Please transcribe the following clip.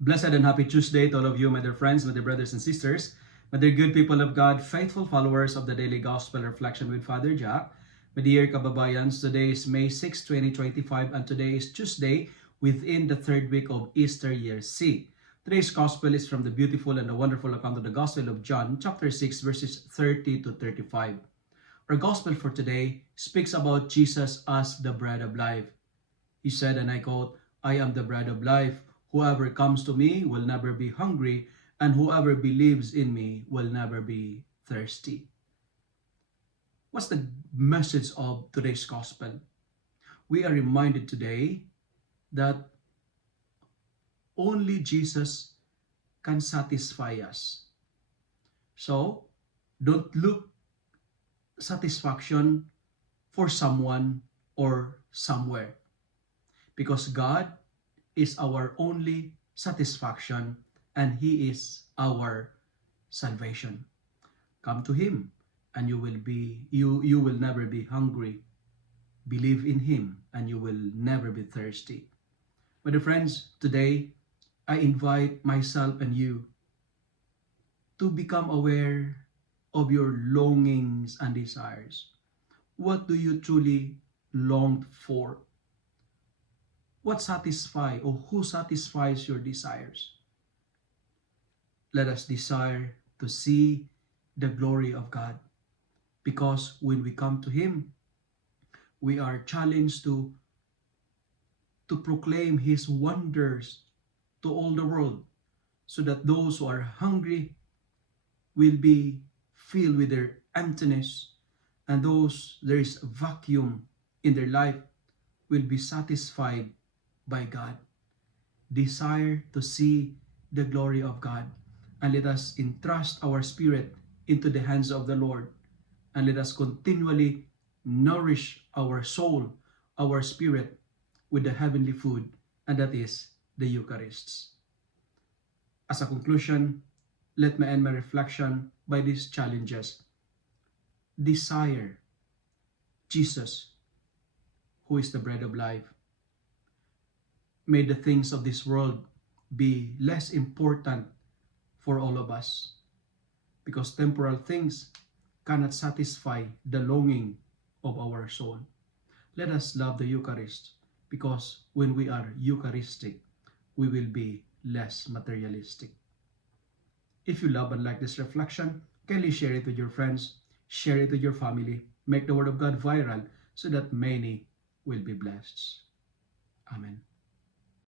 Blessed and happy Tuesday to all of you, my dear friends, my dear brothers and sisters, my dear good people of God, faithful followers of the Daily Gospel Reflection with Father Jack. My dear kababayans, today is May 6, 2025, and today is Tuesday within the third week of Easter year C. Today's Gospel is from the beautiful and the wonderful account of the Gospel of John, chapter 6, verses 30 to 35. Our Gospel for today speaks about Jesus as the bread of life. He said, and I quote, "I am the bread of life. Whoever comes to me will never be hungry, and whoever believes in me will never be thirsty." What's the message of today's gospel? We are reminded today that only Jesus can satisfy us. So, don't look satisfaction for someone or somewhere, because God is our only satisfaction and He is our salvation. Come to Him and you will never be hungry. Believe in Him and you will never be thirsty. My dear friends, today I invite myself and you to become aware of your longings and desires. What do you truly long for? What satisfies or who satisfies your desires? Let us desire to see the glory of God, because when we come to Him, we are challenged to proclaim His wonders to all the world, so that those who are hungry will be filled with their emptiness, and those there is a vacuum in their life will be satisfied by God. Desire to see the glory of God, and let us entrust our spirit into the hands of the Lord, and let us continually nourish our soul, our spirit with the heavenly food, and that is the Eucharist. As a conclusion, let me end my reflection by these challenges. Desire Jesus, who is the bread of life. May the things of this world be less important for all of us, because temporal things cannot satisfy the longing of our soul. Let us love the Eucharist, because when we are Eucharistic, we will be less materialistic. If you love and like this reflection, kindly share it with your friends, share it with your family, make the Word of God viral so that many will be blessed. Amen.